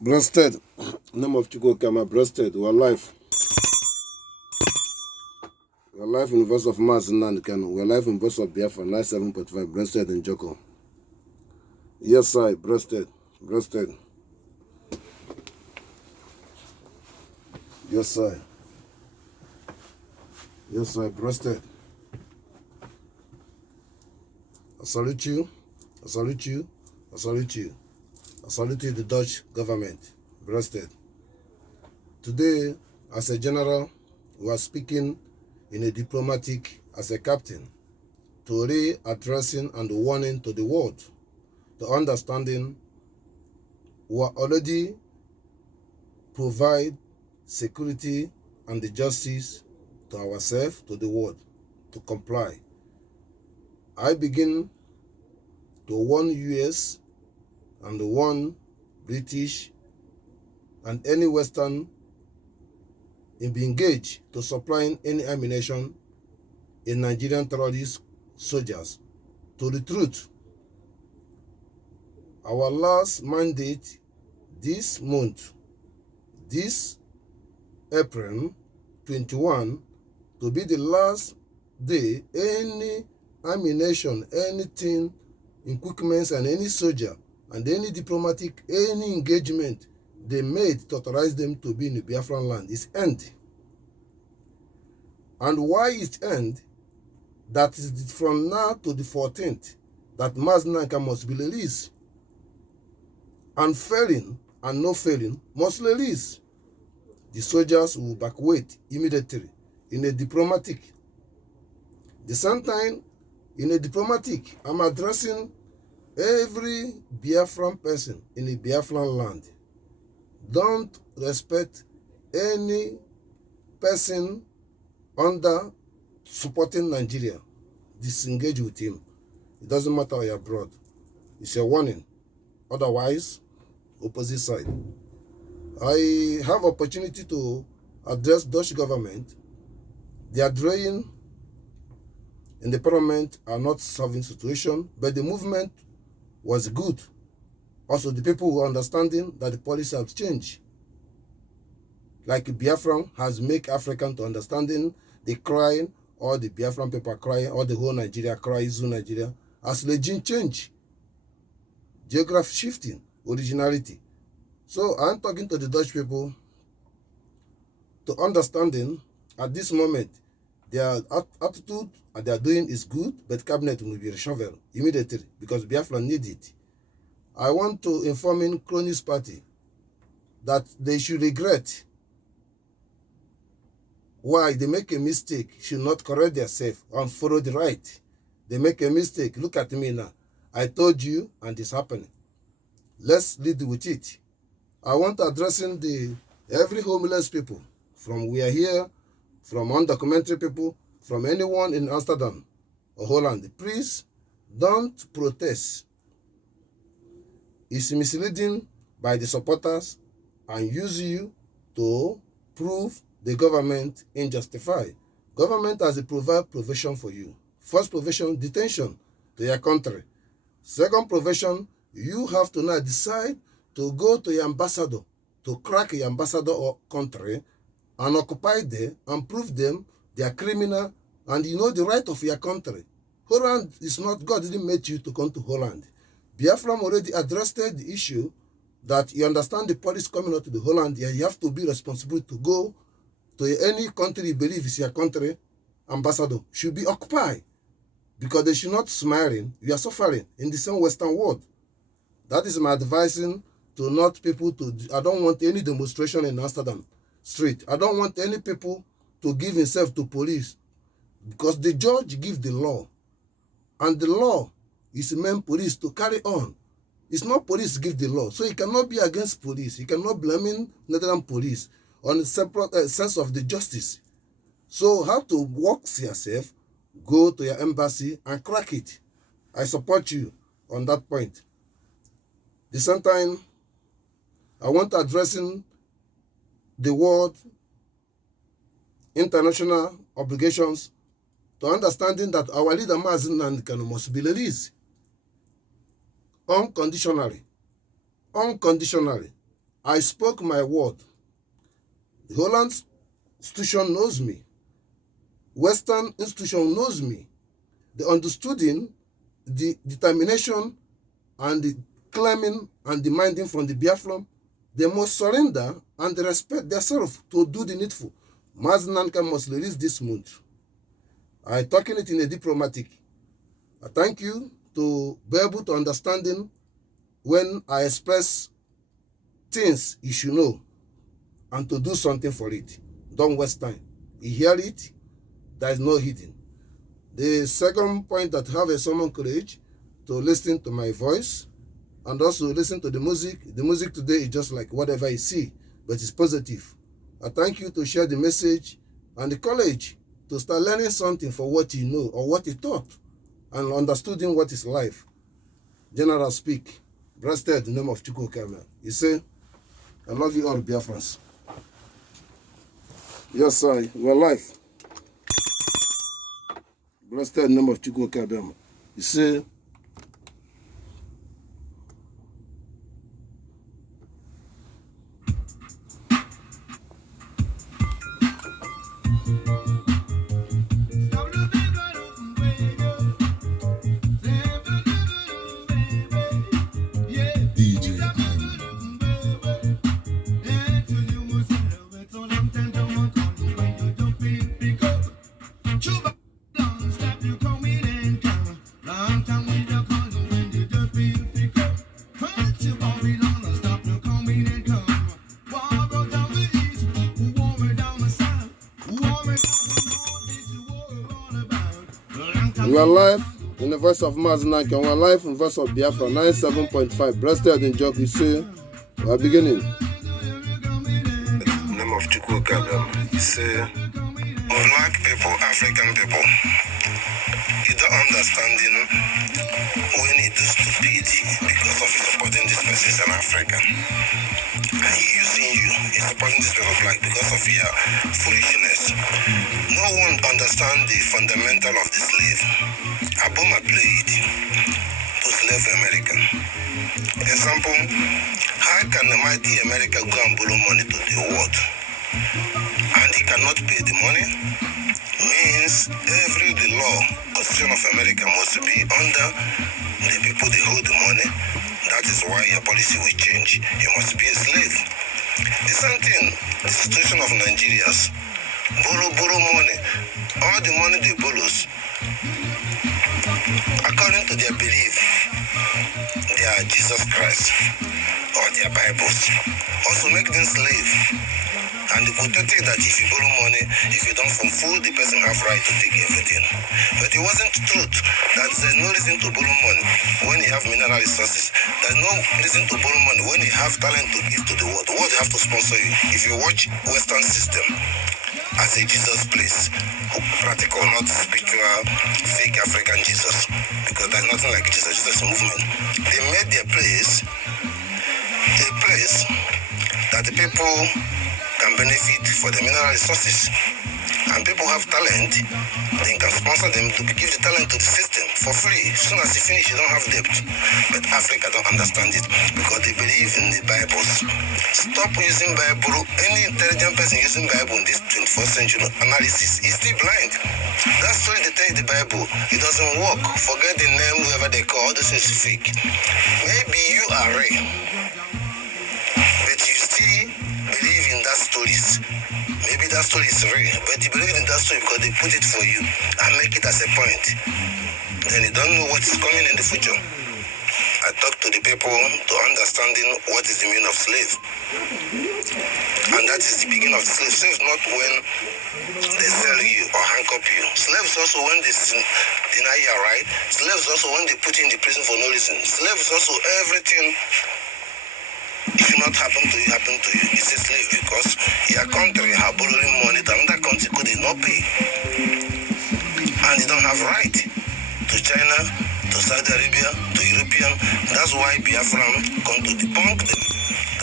Breasted, name of Chukokama, breasted, we are live. We are live in voice of Mazi Nnamdi Kanu. We are live in voice of Biafra, 97.5, breasted in Joko. Yes, I, breasted, breasted. Yes, I. Yes, I, breasted. I salute you, I salute you, I salute you. I salute the Dutch government, breasted. Today, as a general, we are speaking in a diplomatic, as a captain, to re-addressing and warning to the world, to understanding we are already provide security and the justice to ourselves, to the world, to comply. I begin to warn US and warn British and any Western in being engaged to supplying any ammunition in Nigerian terrorist soldiers to recruit. Our last mandate this month, this April 21, to be the last day any ammunition, anything, equipments, and any soldier and any diplomatic, any engagement they made to authorize them to be in the Biafran land is end. And why it end? That is from now to the 14th that Mazi Nnamdi Kanu must be released. And failing and no failing must release. The soldiers will backwait immediately in a diplomatic. The same time, in a diplomatic, I'm addressing every Biafran person in a Biafran land. Don't respect any person under supporting Nigeria. Disengage with him. It doesn't matter you're abroad. It's a warning. Otherwise, opposite side. I have opportunity to address Dutch government. Their drawing in the parliament are not solving situation, but the movement was good. Also, the people were understanding that the policy has changed. Like Biafran has made African to understanding the crying, or the Biafran people crying, or the whole Nigeria crying, Nigeria, as regime change, geography shifting, originality. So I'm talking to the Dutch people to understanding at this moment their attitude and they are doing is good, but cabinet will be reshuffled immediately because Biafra need it. I want to inform in Cronus Party that they should regret why they make a mistake, should not correct themselves and follow the right. They make a mistake. Look at me now. I told you and it's happening. Let's lead with it. I want to addressing every homeless people, from we are here, from undocumented people, from anyone in Amsterdam or Holland. Please don't protest. It's misleading by the supporters and use you to prove the government unjustified. Government has a provision for you. First provision, detention to your country. Second provision, you have to now decide to go to your ambassador, to crack your ambassador or country and occupy them and prove them they are criminal and you know the right of your country. Holland is not, God didn't make you to come to Holland. Biafran already addressed the issue that you understand the police coming out to the Holland, you have to be responsible to go to any country you believe is your country, ambassador should be occupied because they should not smiling. You are suffering in the same Western world. That is my advising to not people to, I don't want any demonstration in Amsterdam street. I don't want any people to give himself to police because the judge gives the law and the law is meant police to carry on. It's not police give the law. So you cannot be against police. You cannot blame Netherlands police on a separate sense of the justice. So how to work yourself, go to your embassy and crack it. I support you on that point. The same time, I want to addressing the world international obligations to understanding that our leader Mazi Nnamdi Kanu must be released unconditionally. I spoke my word. The Holland institution knows me. Western institution knows me. They understood the determination and the claiming and demanding from the Biafran. They must surrender and respect themselves to do the needful. Mazi Nnamdi Kanu must release this month. I talking it in a diplomatic. I thank you to be able to understanding when I express things you should know and to do something for it. Don't waste time. You hear it, there is no hidden. The second point that have a summon courage to listen to my voice and also listen to the music. The music today is just like whatever you see, but it's positive. I thank you to share the message and the courage to start learning something for what you know or what you thought and understanding what is life. General speak, breasted the name of Chukwu Kamel. You say, I love you all, Biafrans. Yes, sir, we're live. Blessed the name of Chukwu Kamel. You say, we are live in the voice of Mazi Nnamdi Kanu. We are live in the voice of Biafra 97.5. Blessed and job, you say, we are beginning. The name of Chukwu Kamel. You say, black people, African people, you don't understand when you do stupidity because of you supporting this person is an African. And he using you, he's supporting this people black because of your foolishness. No one understands the fundamental of the slave. Aboma played to slave America. Example, how can the mighty America go and borrow money to the world and he cannot pay the money? Means the law, constitution of America must be under the people they hold the money. That is why your policy will change. You must be a slave. The same thing, the situation of Nigerians. Borrow money. All the money they borrow, according to their belief, they are Jesus Christ or their Bibles. Also make them slave. And the protected that if you borrow money, if you don't fulfill, the person have right to take everything. But it wasn't truth that there's no reason to borrow money when you have mineral resources. There's no reason to borrow money when you have talent to give to the world. The world have to sponsor you. If you watch Western system as a Jesus place, practical, not spiritual, fake African Jesus, because there's nothing like Jesus. Jesus movement. They made their place a place that the people can benefit for the mineral resources. And people have talent, they can sponsor them to give the talent to the system for free. As soon as you finish, you don't have debt. But Africa don't understand it because they believe in the Bibles. Stop using Bible. Any intelligent person using Bible in this 21st century analysis is still blind. That story they tell you the Bible, it doesn't work. Forget the name, whoever they call, this is fake. Maybe you are real, but you still believe in that stories. Maybe that story is real, but you believe in that story because they put it for you and make it as a point. Then you don't know what is coming in the future. I talk to the people to understanding what is the meaning of slave. And that is the beginning of the slave. Slave is not when they sell you or handcuff you. Slave is also when they deny your right. Slave is also when they put you in the prison for no reason. Slave is also everything. It should not happen to you, happen to you. It's a slave because your country have borrowing money to another country could not pay. And you don't have right to China, to Saudi Arabia, to European. That's why Biafran come to debunk them.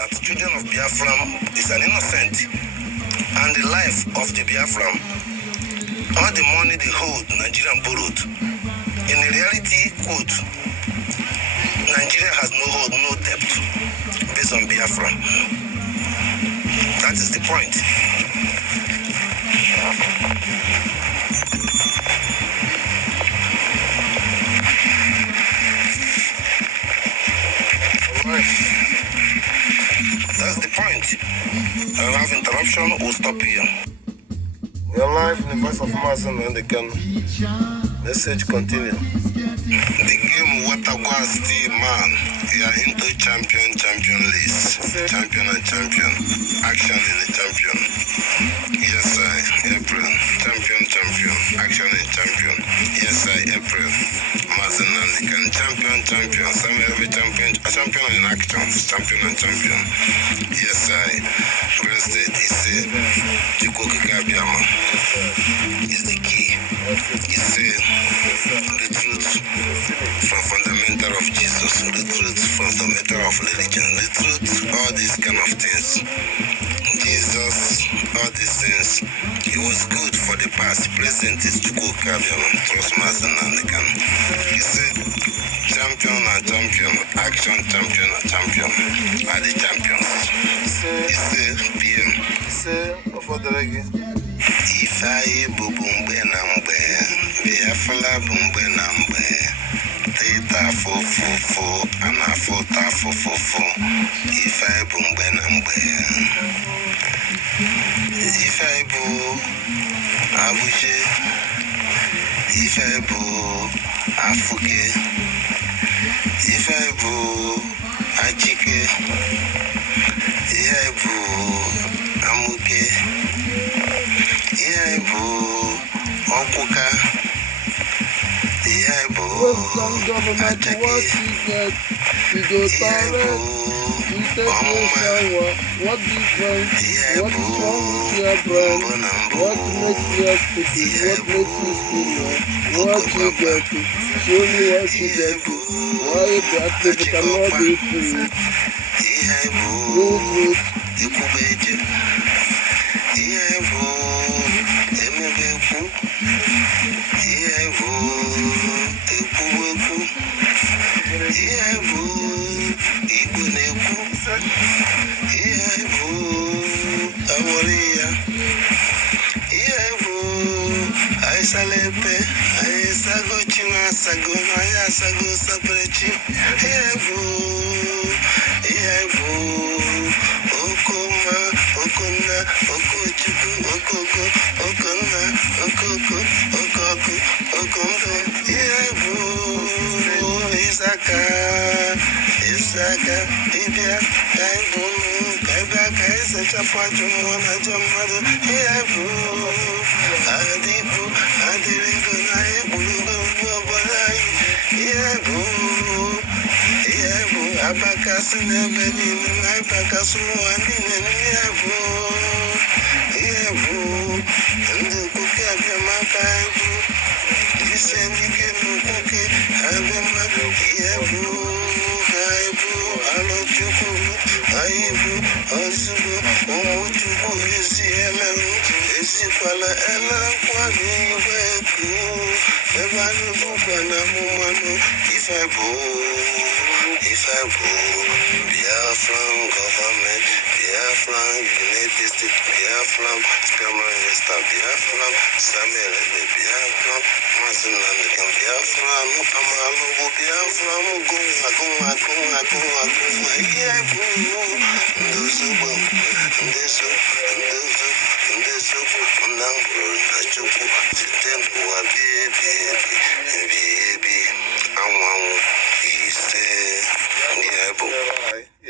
That the children of Biafran is an innocent. And the life of the Biafran, all the money they hold, Nigerian borrowed. In reality, quote, Nigeria has no hold, no debt. Based on Biafra. point. Alright. That's the point. I'll have interruption, we'll stop here. We are live in the voice of Mazi Nnamdi Kanu. Message continue. The game Watagwa still man. You are into champion list. Champion and champion. Action in the champion. Yes, I April. Champion. Action in champion. Yes, I April. Mazi Nnamdi Kanu. Champion. Samuel champion. A champion in action. Champion and champion. Yes, I. Real estate is is the key. It's the truth from fundamental of Jesus, the truth from fundamental of religion, the truth, all these kind of things. Jesus, all these things, it was good for the past. Present is trust Mazi Nnamdi Kanu. He said, champion and champion, action champion and champion are the champions. He said, PM. He said, before the reggae. If I bumbe nambe, Biafra bumbe nambe, Teta fo, anafota fo, if I bumbe nambe, if I bu abushe, if I bu afuke, if I bu achike, if I bu amuke. Okuka, government, what you get, you go tolerate, you take no shower, what difference, what is wrong with your brain, what makes you stupid, what makes you stupid, what you get, show me what you get, why black people cannot be free, recruit, Biafran government, Biafran United States, Biafran Prime Minister, Biafran Samuel Biafran Mazi Nnamdi Kanu, Biafran Amalu, Biafran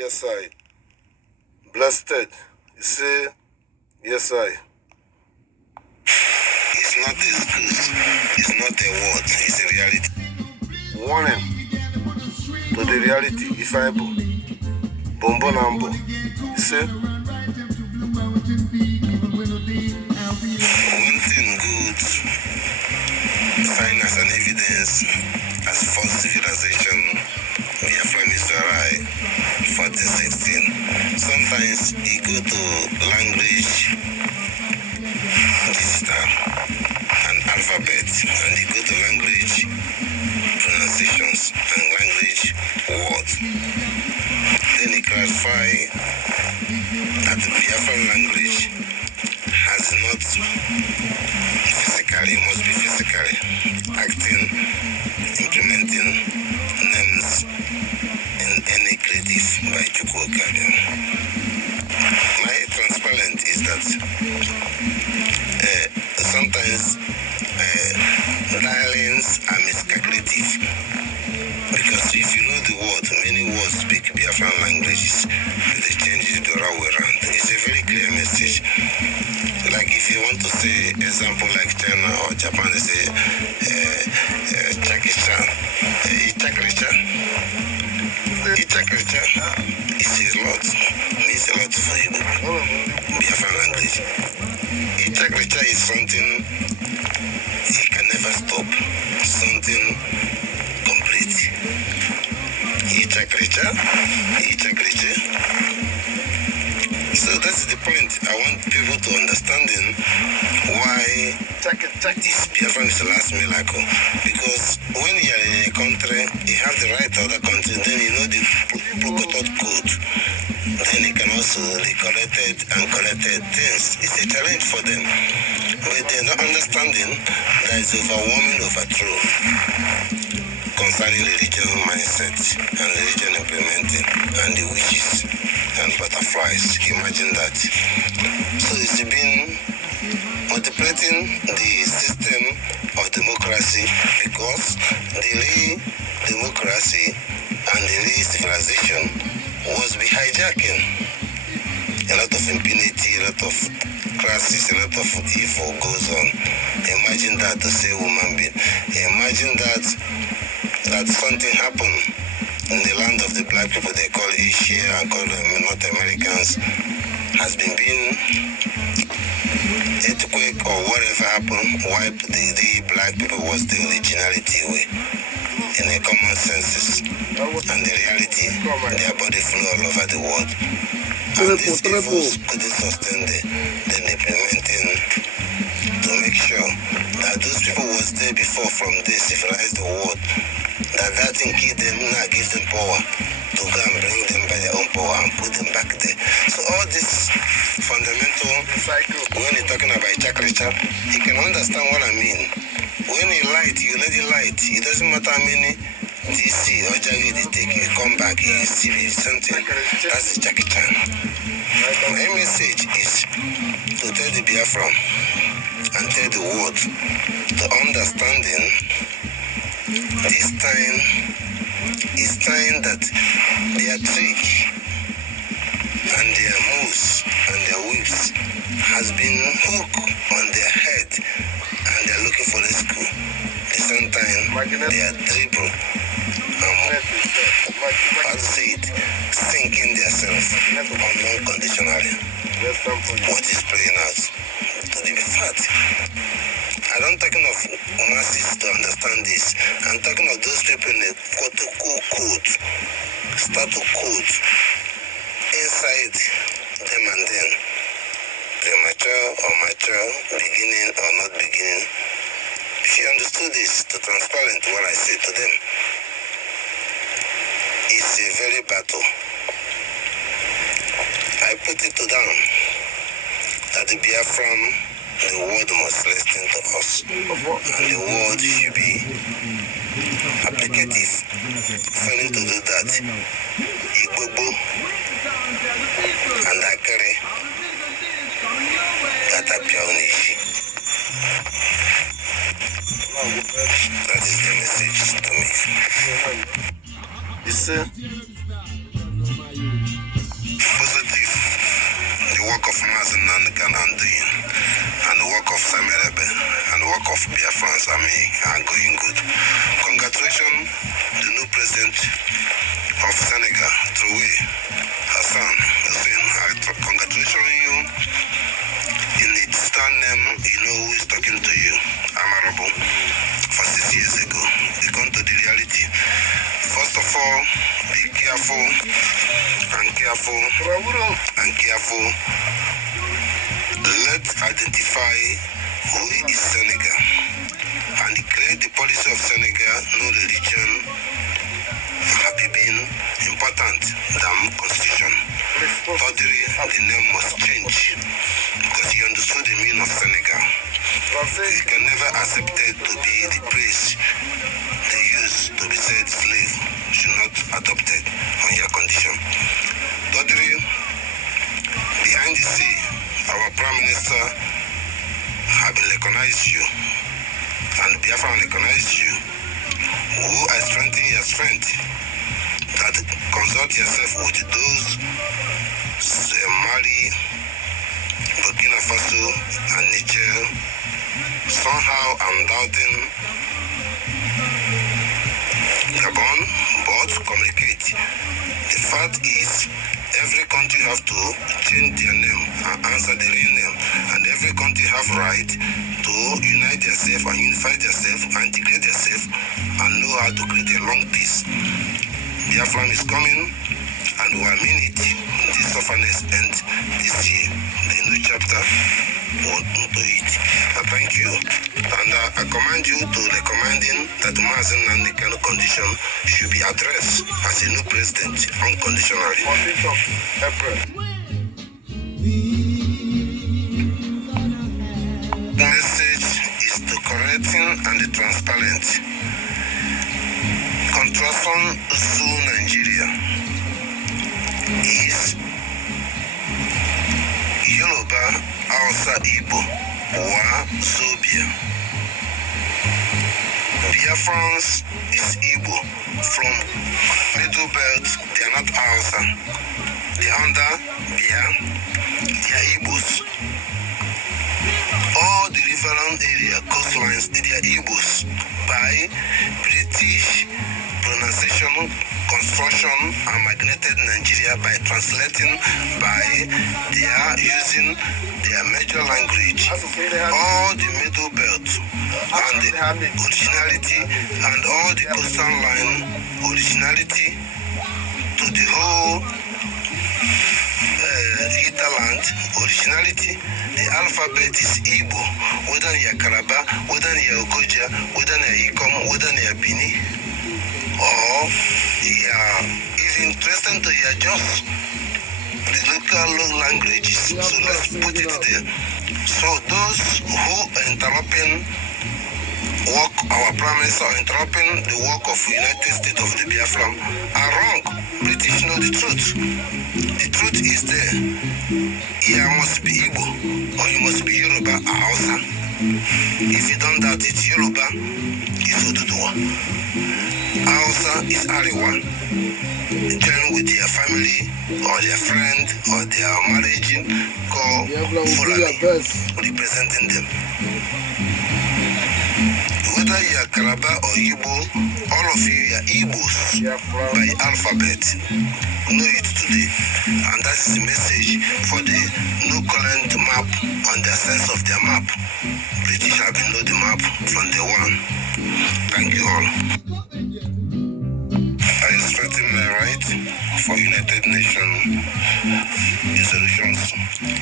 Yes, I. Blessed. You say, yes, I. It's not a excuse. It's not a word. It's a reality. Warning to the reality. If I bombo nambo. You say, one thing good, find as an evidence as false civilization. Biafran is alright. 1416. Sometimes you go to language, digital, and alphabet, and you go to language, pronunciations, and language words. Then you classify that the Biafran language has not physically, must be physically acting, implementing names in any creative by Chukwuka. My transparent is that sometimes dialings are miscalculative, because if you know the word, many words speak Biafran languages, they change it the right way around. It's a very clear message. Like if you want to say example like China or Japan, they say Chakisha, Ichakricha. Ichakricha is a lot, means a lot for you. Biafran language. Ichakricha is something you can never stop, something complete. Ichakricha. So that's the point. I want people to understanding why this Biafran is the last miracle. Because when you are in a country, you have the right to other countries, then you know the protocol code. Then you can also recollect and collect things. It's a challenge for them. But they're not understanding that it's overwhelming overthrow concerning religion mindset and religion implementing and the wishes and butterflies. Imagine that. So it's been multiplicating the system of democracy, because the real democracy and the real civilization was be hijacking. A lot of impunity, a lot of crisis, a lot of evil goes on. Imagine that to say human being. Imagine that something happened in the land of the black people they call Asia and call them North Americans, has been earthquake or whatever happened, wipe the black people was the originality way in a common senses, and the reality their body flew all over the world, and these evils couldn't sustain the implementing to make sure that those people was there before from they civilized the world, that thing give them now gives them power to go and bring them by their own power and put them back there. So all this fundamental cycle, when you're talking about chakra, you can understand what I mean. When you light, you let it light. It doesn't matter how many DC or Jagi they take, you come back, you see something. That's the chakra. My message is to tell the Biafran and tell the world to understanding this time is time that their trick and their moves and their whips has been hooked on their head, and they're looking for rescue. At the same time, they are dribble how to say it, sinking themselves unconditionally. What is playing out to the fact? I don't talking of masses to understand this. I'm talking of those people in the protocol code, status code, inside them and then. Premature or mature, beginning or not beginning. If you understood this, to transparent what I say to them, it's a very battle. I put it down that the Biafran, the world must listen to us, and the world should be applicative. Failing to do that, Igbobo and Akere, that appear on Ishi. That is the message to me. It's positive. The work of Mazi Nnamdi Kanu doing, and the work of Samerebe, and the work of Biafran are going good. Congratulations, the new president of Senegal, Troué Hassan Hussein. Congratulations on you. In the stand name, you know who is talking to you. Amarabo. For 6 years ago, they come to the reality. First of all, be careful and careful and careful. Let's identify who is Senegal and create the policy of Senegal. No religion have been important than constitution. Thirdly, the name must change because he understood the meaning of Senegal. He can never accept it to be the place they use to be said slave should not adopt it on your condition. Thirdly, behind the sea, our Prime Minister have been recognized you and Biafran recognized you. Who are strengthening your strength? That consult yourself with those Mali, Burkina Faso, and Niger. Somehow I'm doubting Gabon, but communicate. The fact is, every country have to change their name and answer the real name, and every country have right to unite themselves and unify themselves and integrate themselves and know how to create a long peace. Biafran is coming, and we are mean it. This sufferness end this year. The new chapter want to it. Thank you. And I command you to recommending that Mazi Nnamdi Kanu condition should be addressed as a new president unconditionally. 14th of April. The message is to correcting and the transparent. Contraction Zoo Nigeria is Yoruba, Hausa, Igbo, Wa, Zobia. Biafrans is Igbo. From Middle Belt, they are not Hausa. They are under Bia, they are Igbos. All the riverine area, coastlines, they are Igbos by British pronunciation, construction, and magneted Nigeria by translating by they are using their major language. All the middle belt and the originality and all the coastal line originality to the whole hinterland originality. The alphabet is Igbo, whether you are Calabar, whether you are Ogoja, whether you are Ikom, whether you are Bini, or you are even interested to your just the local languages. So let's put it there. So those who are interrupting work, our Prime Minister are interrupting the work of the United States of the Biafran are wrong. British know the truth. The truth is there. You must be Igbo or you must be Yoruba or Hausa. If you don't doubt it, Yoruba is Oduduwa. Hausa is Ariwa. Join with their family or their friend or their marriage called Fulani, representing them. Whether you are Calabar or Igbo, all of you are Igbos by alphabet. Know it today. And that is the message for the no current map on the sense of their map. British have been know the map from day one. Thank you all. I strengthen my right for United Nations resolutions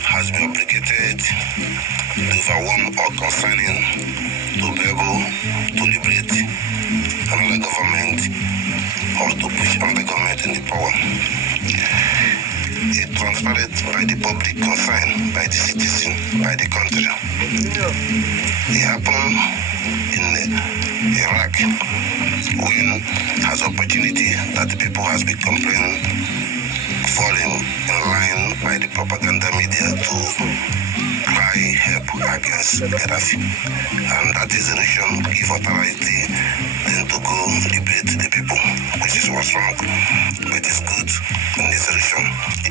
has been obligated to overwhelm or concerning to be able to liberate another government or to push another government in the power. It transparent by the public concern, by the citizen, by the country. It happened in Iraq when has opportunity that the people has been complaining, falling in line by the propaganda media to cry help against Gaddafi. And that is the nation give authority then to go liberate the people, which is what's wrong. But it's good in this nation.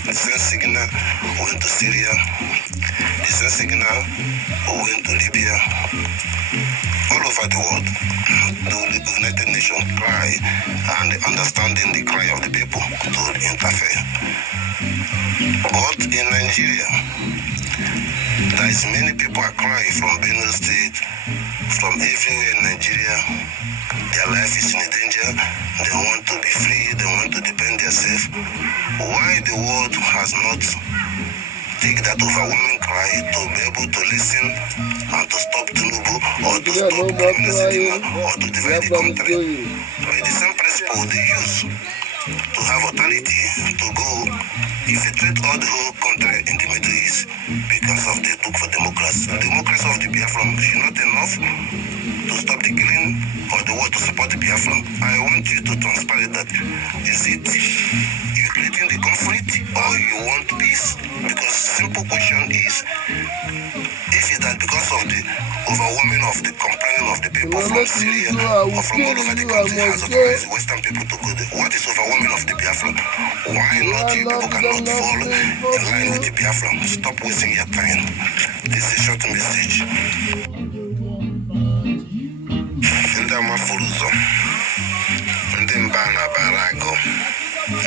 The same signal went to Syria, the same signal went to Libya. All over the world, the United Nations cry and understanding the cry of the people to interfere. But in Nigeria, there is many people are crying from Benue State, from everywhere in Nigeria. Their life is in danger. They want to be free. They want to defend themselves. Why the world has not take that overwhelming cry to be able to listen and to stop Tinubu or to stop criminalism or to divide the country? By the same principle they use to have authority to go infiltrate all the whole country in the Middle East because of the look for democracy. Democracy of the Biafran is not enough to stop the killing or the war to support the Biafran. I want you to transparent that. Is it you creating the conflict or you want peace? Because simple question is, if it that because of the overwhelming of the complaining of the people from Syria or from all over the country has authorized Western people to go there, what is overwhelming of the Biafran? Why not you people cannot fall in line with the Biafran? Stop wasting your time. This is a short message. Ndị amafuru ụzọ, ndị mba na-abara agụ,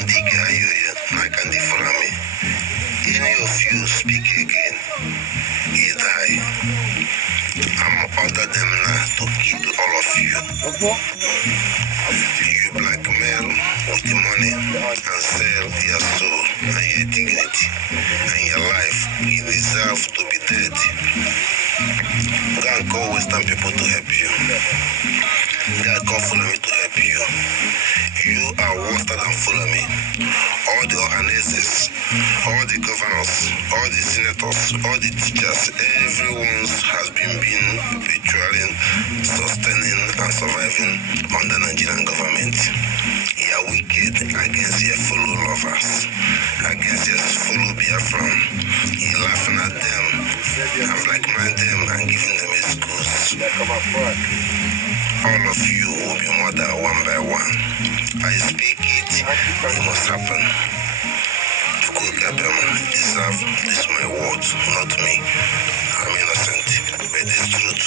ndị ga-ayọ ya n'aka ndị fọrọ amị. Any of you speak again, he die. I'm order them now to kill all of you. You blackmail with the money and sell your soul and your dignity and your life. You deserve to be dead. Go and call Western people to help you. God come follow me to help you. You are worse than follow me. All the organizers, all the governors, all the senators, all the teachers, everyone has been perpetuating, sustaining and surviving under Nigerian government. You are wicked against your fellow lovers, against your fellow Biafran. You laughing at them and blackmailing them and giving them excuse. All of you will be murdered one by one. I speak it, it must happen. Deserve this my words, not me. I'm innocent. But this truth,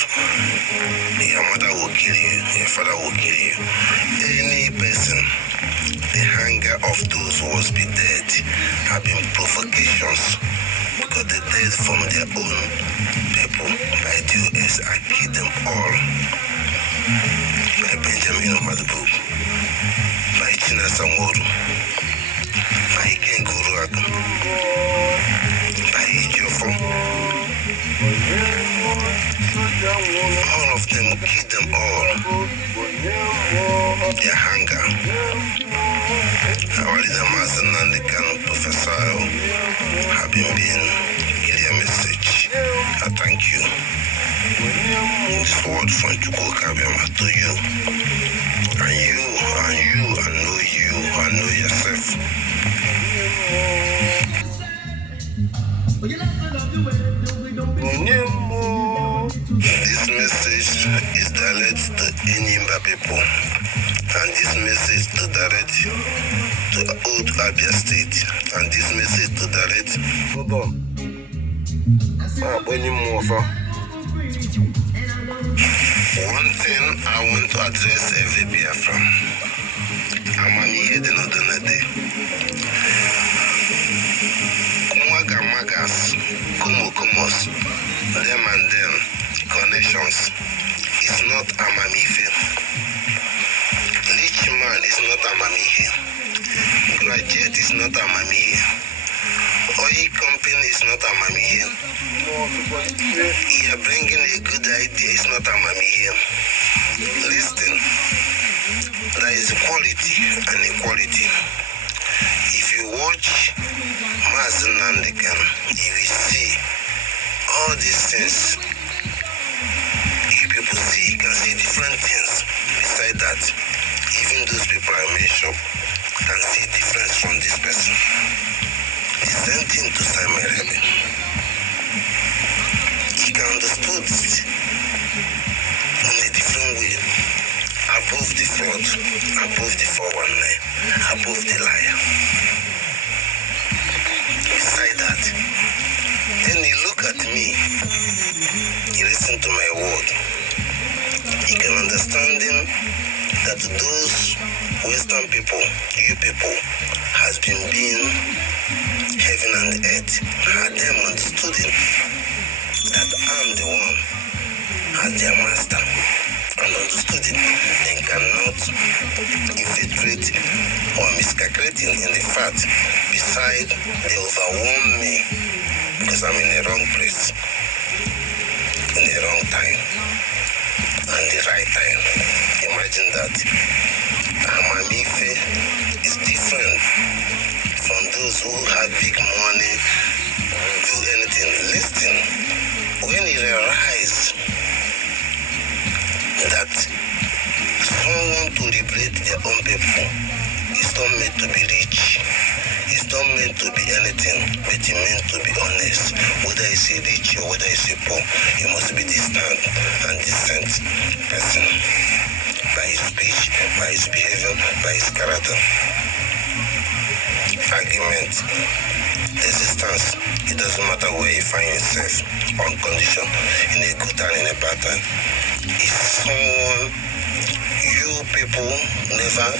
your mother will kill you, your father will kill you. Any person, the hunger of those who must be dead have been provocations because they died from their own people. By the US, I killed them all. By Benjamin Omadubu, by China Samoru, by Ken Guruak, by Ijofo. All of them, kill them all. Their hunger. Our leader Mazi Nnamdi Kanu, Professor, have been clear message. I thank you. This word from Chukwukabiyama to you. And you, I know yourself. This message is directed to Enyimba people. And this message to direct to Old Abia State. And this message to direct. Hold on. One thing I want to address every Biafran. I'm here the other day. Kumagamas, Kumukumos, them and them, connections, is not Amamife. Rich man is not Amamife. Graduate is not Amamife. Oil company is not Amamife. You are bringing a good idea, it's not Amamife. Listen, there is quality and equality. If you watch Mazi Nnamdi Kanu, you will see all these things. You people see, you can see different things. Beside that, even those people I mentioned can see difference from this person. The same thing to Simon Rebbe. He can understood in a different way. Above the fraud, above the 419, above the liar. Beside that, then he look at me, he listen to my word. He can understand that those Western people, you people, has been being heaven and earth. Had them understood him that I'm the one as their master. And understood it, they cannot infiltrate or miscalculating in the fact. Besides, they overwhelm me because I'm in the wrong place, in the wrong time, and the right time. Imagine that. Amamife is different from those who have big money, do anything. Listen, when you realize that someone to liberate their own people is not meant to be rich, it's not meant to be anything, but it's meant to be honest. Whether it's a rich or whether it's a poor, you must be distant and decent person by his speech, by his behavior, by his character. Argument, resistance, it doesn't matter where you find yourself on condition, in a good and in a bad time. If someone you people never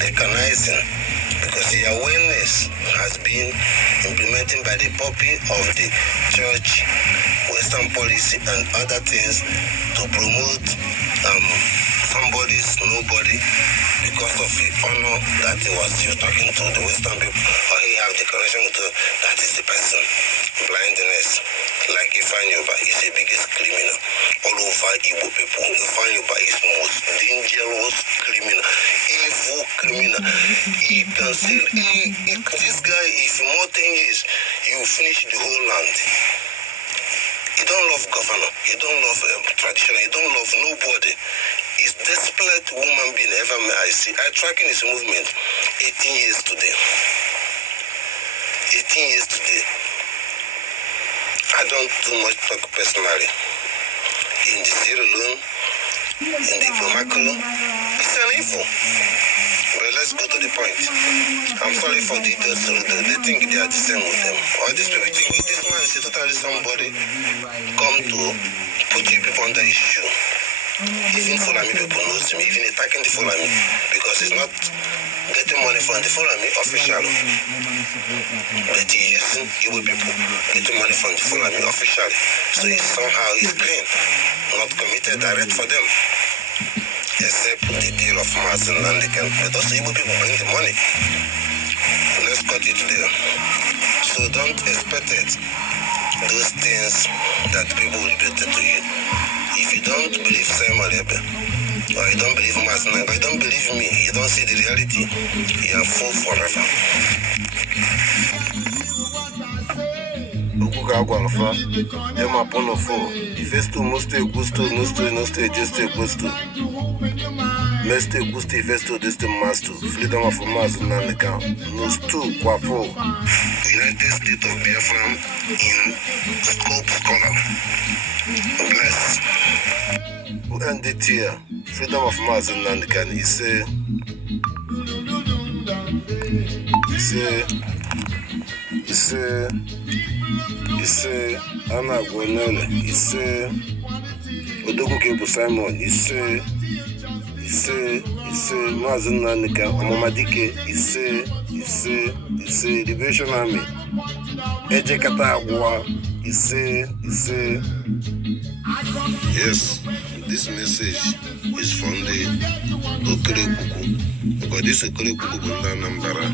recognizing, because the awareness has been implemented by the puppy of the church, Western policy and other things to promote somebody's nobody because of the honor that he was talking to the Western people, or he have the connection with that is the person. Blindness, like Ifeanyoba is the biggest criminal all over Igbo people. Ifeanyoba is the most dangerous criminal, evil criminal. He can still, this guy, if more 10 years, he will finish the whole land. He don't love governor, he don't love tradition, he don't love nobody. He's desperate woman being ever I see. I tracking his movement 18 years today. 18 years today. I don't too much talk personally. In the Sierra Leone, in the Pomacro, it's an info. But let's go to the point. I'm sorry for details. They think they are the same with them. All these people think this man is totally somebody come to put you people under his shoe. Even Fulani people knows him, even attacking the Fulani, because he's not getting money from the Fulani officially. But he's using Igbo people getting money from the Fulani officially. So he's clean, not committed direct for them. Except the deal of Mazi Nnamdi Kanu. But also Igbo people bring the money. Let's cut it there. So don't expect it. Those things that people will do to you. If you don't believe Simon Lebe, or you don't believe Mazi Nnamdi, or you don't believe me, you don't see the reality, you are full forever. Okuka Agwalfa, Emma Ponofo, Ifesto Moste Gusto, Noste Geste Gusto, Meste Gusti Festo Deste Masto, Freedom of Mazi Nnamdi Kanu, Nostu Kwapo, United States of Biafra in Scope Scholar. Bless. We end it here. Freedom of Mazi Nnamdi Kanu. He say Agru Ele Umu Lele. He say Odogo Simon. He say Mazi Nnamdi Kanu. Amamadike. He say Liberation Army. Ejekata Agwa. He say. Yes, this message is from the Okere Kuku, because this Okere Kuku is Anambra.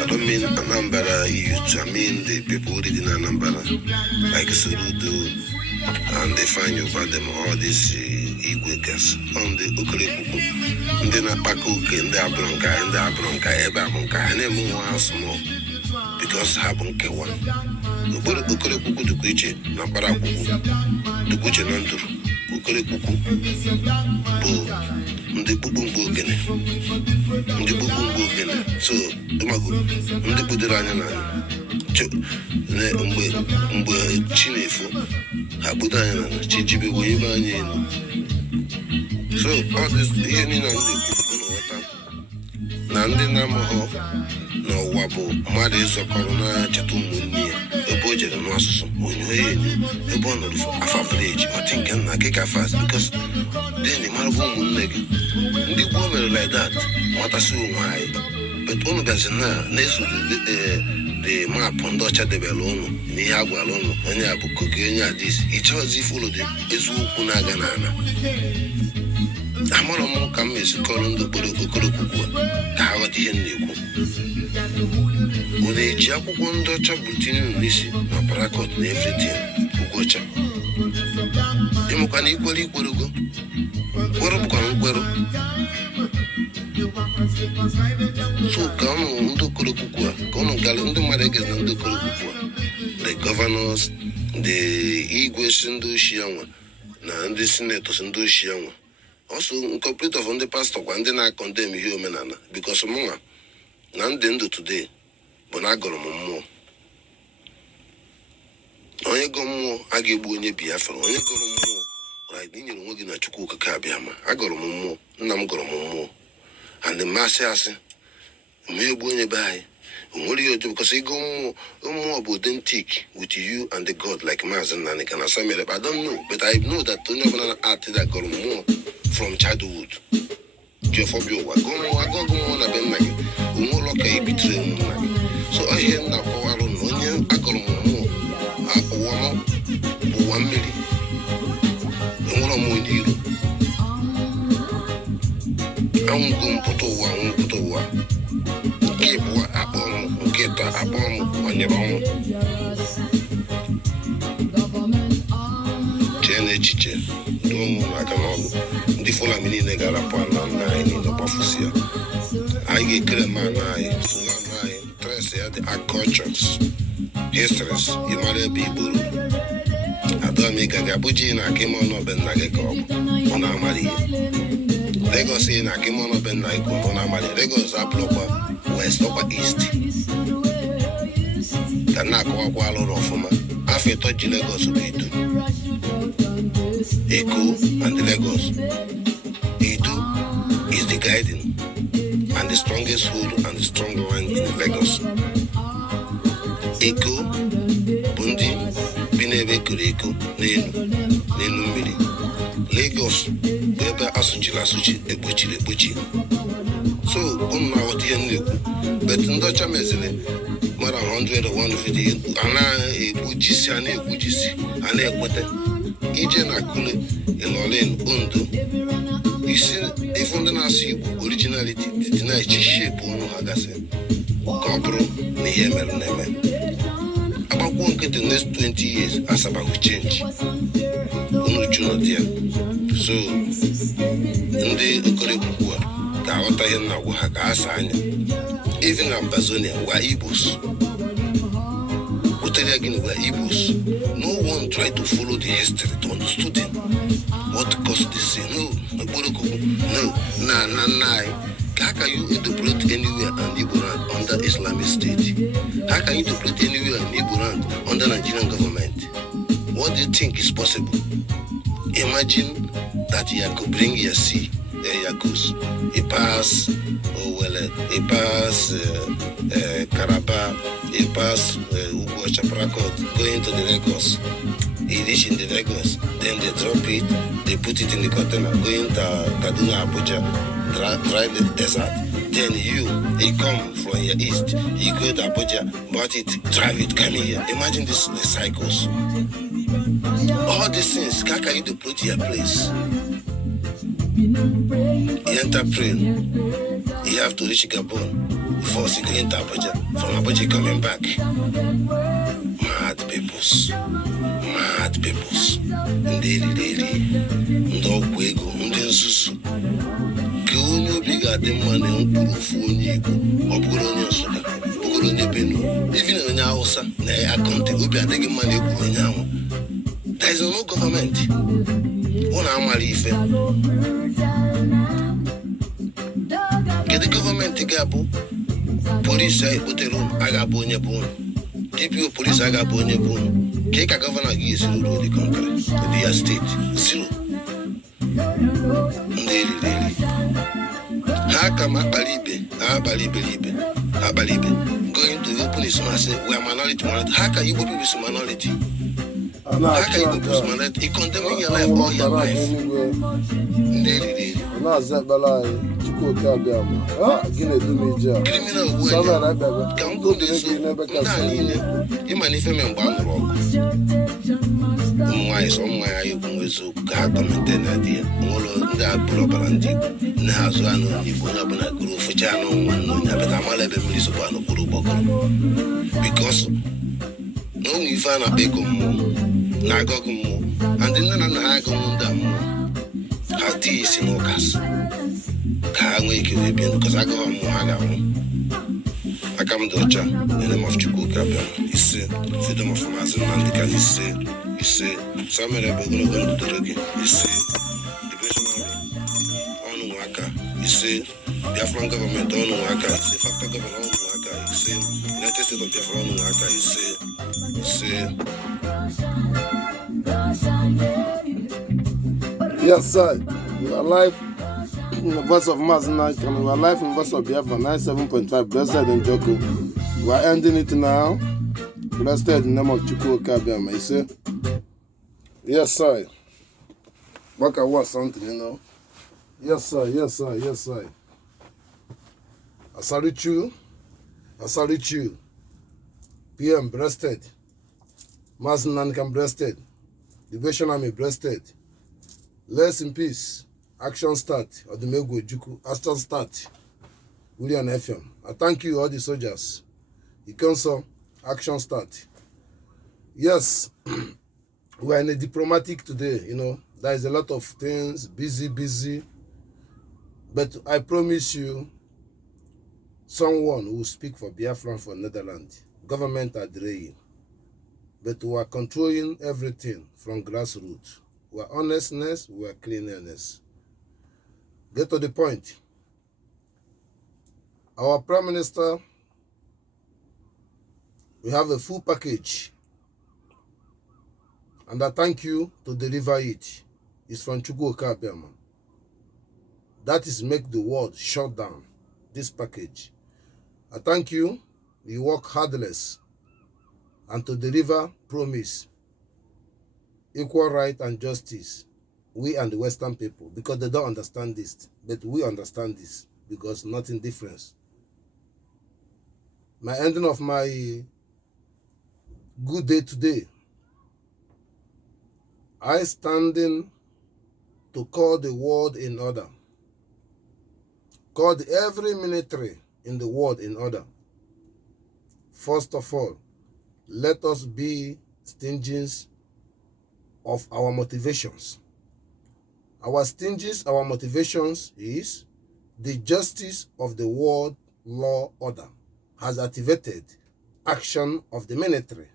I don't mean Anambra youth, I mean the people who live in Anambra, like Surudu, and they find you about them, all these Igwekas, on the Okere Kuku. And then I pack and they are bronca, and they move one small, because Habonke one. Ukere kuku dukuche na para kuku dukuche na nduru ukere kuku bo ndi bubu mbogene so emago ndi budira anya na mgbe chinefo ha buda anya na chijibe woyiba anya so all this ihe ni na ndi kuku no wata na ndi na moho na wabo mmadụ ịzọkọrọ n'anya cheta ụmụnne ya ebe o jere n'asụsụ onye enyi ebe ọ nọrọ afa village ọ dị nke nna gị ka fast because then ịmarụbụ ụmụnne gị ndị gboo mere like that matasị onwe anyị but unu bịazi na-eso the map ndị ọcha debere ụnụ na ihe a gwara ụnụ onye a bụ koke onye a dis ịchọzi ife ụlọ dị eziokwu na-aga n'ala amara m ka m esikọrọ ndị okoro kwukwu ka ha ghọta ihe m na-ekwu ọ na-eji akwụkwọ ndị ọcha butinye n'isi na parakọt na everything ugwu ọcha ịmụkwa na ikwere ikwerugo kwere bụkwa nkwere So come on, the governors, the Igwes and the Shianwa, and the senators and the Shianwa. Also, complete of on the pastor, and then I condemn human because more. None then do today, but I got more. Onye go more, I give you Biafra. Onye go more, right? Then you're working at Chukuka Kabiama. I got more, and I'm going more. And the masses, me going by. What do you do? Because he go more authentic with you and the God like Mazi Nnamdi Kanu. I don't know, but I know that Tony art that got more from childhood. Geophobia, I go more on a ben like more like a betray. So I hear now power on onion, I got more. I want 1 million. And 1 more deal. I'm going to put over. Keep what upon, get that upon on your own. Chiche, don't like an old. The full amini nega upon 9 in the Bafusia. I get clear man, I, Tracy, the cultures, histories, you might be buru. I don't make a gabuji and I came on up and Nagako on Amari. Lagos in a came on up and Nagako on Amari. Lagos up lower. West over east. Kanako Walo Rofuma. After touching Lagos will be two. Eko and the Lagos. Edu is the guiding and the strongest hold and the strong line in Lagos. Eko, Bundi, Binebe Kureko, Nenu Mili. Lagos, Beba Asuchi, Ebuchi. So, what you but in Dutch Amazon, more than 100 or 150, and a Bujisi and a Bujisi and a Quata. Ejen Akule, a Lolin, Undo. You see, if on the Nasi originality, deny shape on Hagase, Compro, Nehemel Neme. About one get the next 20 years as about to change. Unuchuno dear. So, in the Ukorepua. Even Ambazonia were Igbos. Again were Igbos. No one tried to follow the history to understand what caused this. No. How can you interpret anywhere in Igbo under Islamic State? How can you interpret anywhere in Igbo under Nigerian government? What do you think is possible? Imagine that you could bring your sea. Yakus, he pass, he pass Karaba, he pass Ugo Chaprakot, going to the Lagos. He reach in the Lagos, then they drop it, they put it in the container, going to Kaduna, Abuja, dry the desert. Then he come from your east, you go to Abuja, bought it, drive it, come here. Imagine the cycles. All these things, how can you deploy to your place? He enter plane. He have to reach Gabon before he go enter Abuja. From Abuja coming back. Mad peoples. Daily. No Guego, Ndensusu. Kuno bigger than money on Purufu, Obgoronia Soda, Bogoronia Beno. Even in Hausa, they are counting, we are taking money. There is no government. One Amarife. Get the government to Gabo. Police say, Botelon, Agabonia Bone. DPO police Agabonia Bone. Cake a governor is zero the country, the state. Zero. Daily. Hakama Abalibe. Going to open his mass, we are minority. How can you go with minority? How can you go with minority? He condemning your life all your life. Daily. Criminal way. Come go this way. You manifest me one rock. Why somewhere you go with so government idea? All that proper now, so I know you put up in a group for channel one, but I'm all able to support no group because no, you find a big more, Nagogum, and then I go on them. How this in Ocas. ka nwee ike wee bie ndụ because agụghị ọmụmụ ha ga-anwụ. Aka m dị ọcha in the name of Chukwu Biafran. Ise freedom of Mazi Nnamdi Kanu. Ise Samuel ebe ogologo ndụ dịrị gị. Ise Liberation Army ọnụ nwe aka. Ise Biafran government ọnụ nwe aka. Ise factor government ọnụ nwe aka. Ise United States of Biafra ọnụ nwe aka. Ise Yes, sir. We are live in the voice of Mazi Nnamdi Kanu. We are live in the voice of Biafra 97.5. Blessed in Joko. We are ending it now. Blessed in the name of Chukwu Biafra. You see? Yes, sir. Back I want something, you know. Yes, sir. Yes, sir. Yes, sir. I salute you. I salute you. PM breasted. Mazi Nnamdi Kanu breasted. Liberation Army breasted. Rest in peace. Action start. Odumegwu Ojukwu. Action start. William FM. I thank you, all the soldiers. The council. Action start. Yes, we are in a diplomatic today. You know, there is a lot of things. Busy. But I promise you, someone will speak for Biafran for Netherlands. Government are delaying. But we are controlling everything from grassroots. We are honestness, we are cleanliness. Get to the point. Our Prime Minister, we have a full package. And I thank you to deliver it. It's from Chukwu Biafra. That is make the world shut down. This package. I thank you. You work hardless. And to deliver promise. Equal right and justice, we and the Western people, because they don't understand this, but we understand this, because nothing difference. My ending of my good day today, I standing to call the world in order, call every military in the world in order. First of all, let us be stingy of our motivations. Our motivations is the justice of the world law order has activated action of the military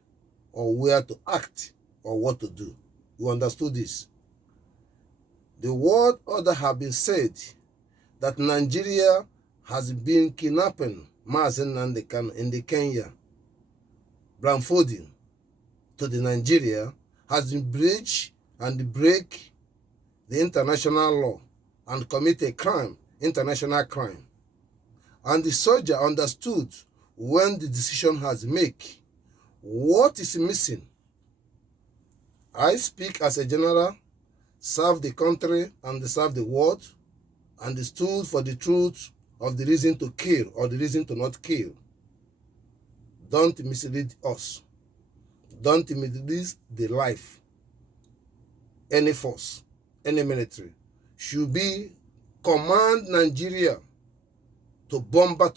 or where to act or what to do. You understood this? The world order have been said that Nigeria has been kidnapping Mazi Nnamdi Kanu in the Kenya, blindfolding to the Nigeria has been breach and break the international law and commit a crime, international crime. And the soldier understood when the decision has made what is missing. I speak as a general, serve the country and serve the world, and stood for the truth of the reason to kill or the reason to not kill. Don't mislead us. Don't mislead the life. Any force, any military should be command Nigeria to bomber